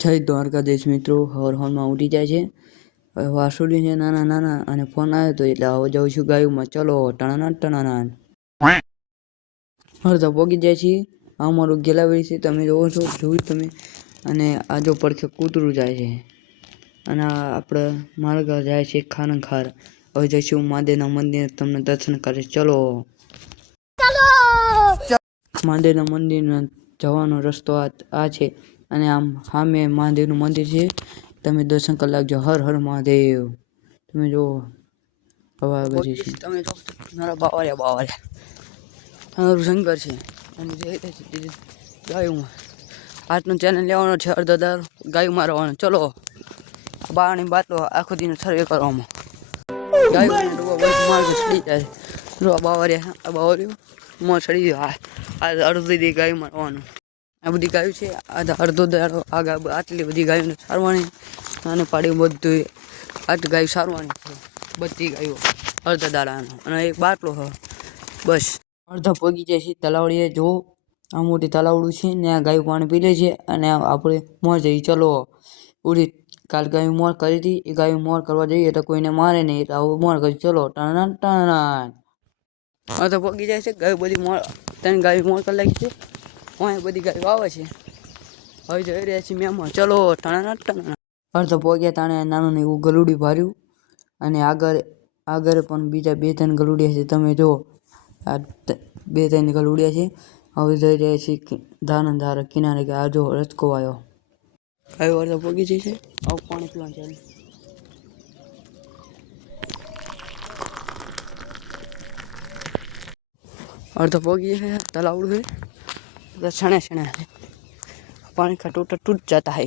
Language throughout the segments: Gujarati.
જય દ્વારકાધીશ મિત્રો. હવારમાં ઉઠી જાય છે. હવે વાસુડી છે નાના નાના અને ફોન આવ્યો તો એટલે હવે જાઉં છું ગાયુંમાં. ચલો ટણાના ટણાના હરતા પોગી જાય છે. આ મારું ગેલાવેરી છે, તમે જોવો છો, જોયું તમે. અને આ જો પડખે કૂતરું જાય છે અને આપણે માર્ગ જાય છે ખાનખાર. હવે જઈશું મહાદેવના મંદિર, તમને દર્શન કરે. ચલો મહાદેવના મંદિરના જવાનો રસ્તો આ છે અને આમ સામે મહાદેવનું મંદિર છે. તમે દર્શન કરી લાગજો. હર હર મહાદેવ. તમે જો હવે આગળ જઈશું. તમે જો મારા બાવળિયા મારું શંકર છે અને જે ગાયું આજનો ચેનલ લેવાનો છે. અડધો દર ગાયું મારવાનો. ચલો બાવાની બાટલો આખો દિન સર્વે કરવામાં ગાયું માર્ગ ચડી જાય. જો બાવળિયું મોં ચડી ગયો. અડધી દી ગાયું મારવાનું. આ બધી ગાયું છે. અડધો દાડો આગળ આટલી બધી ગાયોને સારવાની અને પાડી બધું આટલી ગાયું સારવાની છે. બધી ગાયો અડધા દાડાનો અને એક બાટલો હોય બસ. અડધા પગી જાય છે તલાવડીએ. જો આ મોટી તલાવડું છે ને આ ગાયું પાણી પી લે છે અને આપણે મોર જઈએ. ચલો ઉડી કાલ ગાયું મોર કરી હતી. એ ગાયું મોર કરવા જઈએ તો કોઈને મારે નહીં એટલે આવું મોર કરી. ચલો ટાણા ટાણા અડધા પગી જાય છે. ગાયું બધી મોર ત્રણ ગાયું મોર કરી લાગી છે. અહીં બધી ગાયો આવે છે. હવે જઈ રહ્યા છીએ મેમાં. ચલો ટાણા ટાણા અડધા પગ્યા તાણે નાનું એવું ગલુડી ભર્યું અને આગળ પણ બીજા બે ત્રણ ગલુડિયા છે. તમે જો આ બે ત્રણ ગલુડિયા છે. હવે જઈ રહ્યા છીએ ધાર કિનારે કે આ જો રચકો આવ્યો. ગાયો અડધા પગી જઈ છે. આવું પાણી પીવાનું ચાલે. અડધા પગી છે. તલાવડું છે. છણે છણે પાણી का टोटा टूट जाता है.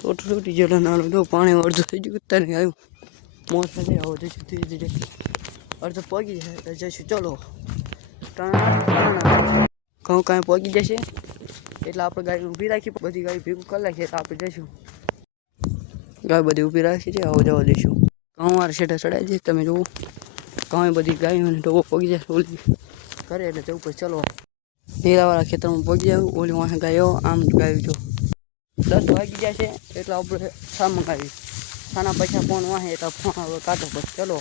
टोटा टूटी गयो नालो जो पाણી અડધું થઈ ગયું. તને આવ્યું મોત થઈ આવો જઈશું ધીરે ધીરે. અડધો પગી જાય જઈશું. ચલો ઘઉં કાંઈ પગી જશે એટલે આપણે ગાય ઊભી રાખી. બધી ગાય ભેગું કરી નાખીએ એટલે આપણે જઈશું. ગાય બધી ઊભી રાખી છે. આવો જવા દઈશું. ઘઉં મારે શેઠે ચડાય છે. તમે જુઓ ઘઉં બધી ગાયોને ટોકો પગી જાય. ઓલી કરે એટલે જવું પડે. ચલો નીરાવાળા ખેતરમાં પગી આવ્યું. ઓલી વાંહે ગાયો આમ ગાયું. જો 10 વાગી જાય છે એટલે આપણે છા મંગાવી. છાના પૈસા ફોન વાહે એટલે ફોન હવે કાઢો પછી. ચલો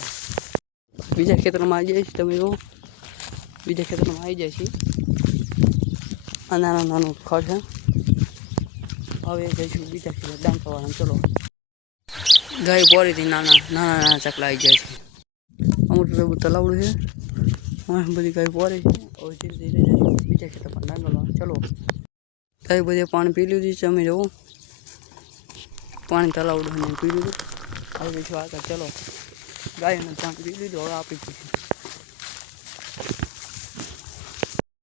બીજા ખેતરમાં આવી જાય છે. તમે જુઓ બીજા ખેતરમાં આવી જાય છે. આ નાનું નાનું ખડ છે. હવે જઈશું બીજા ખેતર ડાંકાવાળા. ચલો ગાય પોરીથી નાના નાના ચકલા આવી જાય છે. અમુક તલાવડું છે. બધી ગાય પોરે છે. હવે ધીરે ધીરે જઈશું બીજા ખેતરમાં ડાંગરવા. ચલો ગાય બધે પાણી પી લીધું છે. અમે જવું પાણી તલાવડું પી લીધું. હવે જઈશું આગળ. ચલો ગાયોને પાણી પી લીધું. હવે આપી દઈશું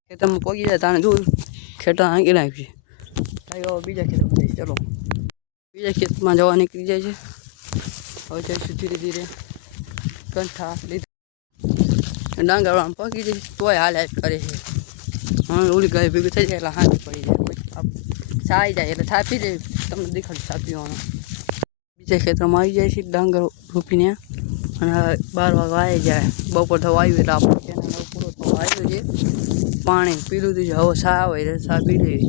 ખેતરમાં પગી જાય. તાણે જોયું ખેતર હાંકી નાખ્યું છે. ગાયો બીજા ખેતરમાં જઈશ. ચલો બીજા ખેતરમાં જવા નીકળી જાય છે. હવે જઈશું ધીરે ધીરે. કંઠા લીધું ડાંગરવાળા પગી જઈશ તોય હાલ કરે છે. હા ઓલી ગાય ભેગું થઈ જાય એટલે હાથ પડી જાય. છાઈ જાય એટલે છાપી જાય. તમને દેખાડું છા પીવાનું. બીજા ખેતરમાં આવી જાય છે ડાંગર રોપીને અને 12 વાગે આવી જાય. બપોર થવા આવ્યું એટલે આપણે ચેનલ પૂરો થવા આવ્યો છે. પાણી પી લીધું છે. હવે છા આવે એટલે છા પી લેવી.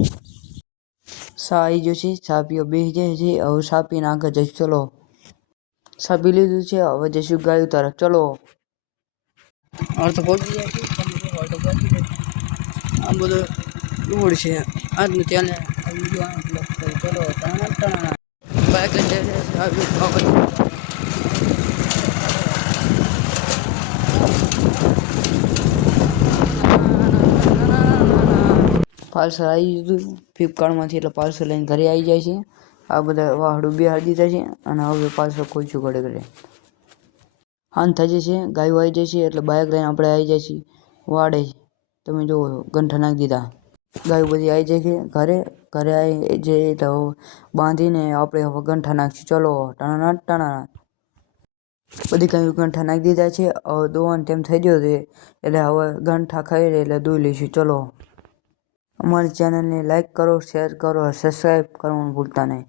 છા આવી ગયો છે. છા પીવા બેસી જાય છે. હવે છા પીને આગળ જઈશું. ચલો છા પી લીધું છે. હવે જઈશું ગાયું તરફ. ચલો અડધો પહોંચી જાય છે. અડધો પહોંચી જાય છે. આ બધું દૂર છે. આજનું ચેનલ ચલો ટણા ટણા બાઇક પાર્સલ આવી ગયું ફ્લિપકાર્ટમાંથી એટલે પાર્સલ લઈને ઘરે આવી જાય છે. આ બધા વાહડું બેહાડી દીધા છે અને હવે પાર્સલ ખોલશું ઘડે ઘડે. હાન થઈ જશે. ગાયો આવી જાય છે એટલે બાઇક લઈને આપણે આવી જાય છીએ વાડે. તમે જુઓ ગંઠા નાખી દીધા. ગાયો બધી આવી જાય છે ઘરે. ઘરે આવી જઈએ તો બાંધીને આપણે હવે ગંઠા નાખીશું. ચલો ટાણા ટાણા બધી ગાયો ગંઠા નાખી દીધા છે. હવે દોવાનો ટાઈમ થઈ ગયો છે એટલે હવે ગંઠા ખાઈ રહે એટલે દોઈ લઈશું. ચલો અમારી ચેનલને લાઈક કરો, શેર કરો, સબસ્ક્રાઈબ કરવાનું ભૂલતા નહીં.